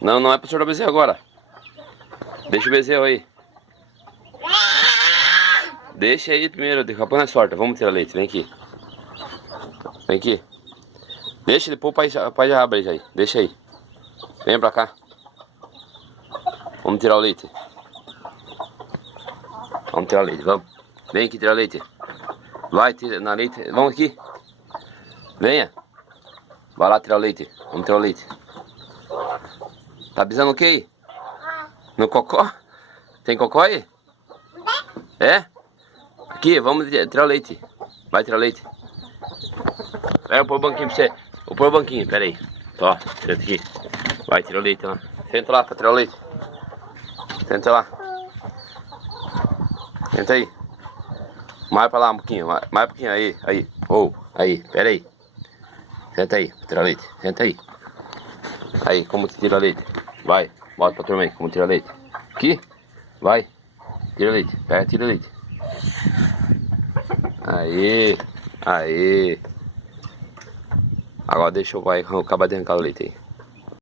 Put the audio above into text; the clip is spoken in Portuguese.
Não, não é pra soltar o bezerro agora. Deixa o bezerro aí. Deixa aí primeiro, daqui a pouco nós sorta. Vamos tirar leite, vem aqui. Vem aqui. Deixa ele pôr o pai já abre aí. Deixa aí. Vem pra cá. Vamos tirar o leite. Vamos tirar o leite, vamos. Vem aqui tirar leite. Vai, tira na leite. Vamos aqui. Venha. Vai lá tirar o leite. Vamos tirar o leite. Tá pisando o que aí? No cocó? Tem cocó aí? É? Aqui, vamos tirar o leite. Vai tirar o leite. Vai, eu pôr o banquinho pra você. Vou pôr o banquinho, pera aí. Ó, senta aqui. Vai, tira o leite lá. Senta lá pra tirar o leite. Senta lá. Senta aí. Mais pra lá um pouquinho. Mais um pouquinho. Aí, aí. Ou, aí, pera aí. Senta aí, pra tirar leite. Senta aí. Aí, como que tira leite? Vai, bota pra turma aí, como tira leite. Aqui, vai. Tira leite, pega, tira leite. Aí, aí. Agora deixa eu acabar de arrancar o leite aí.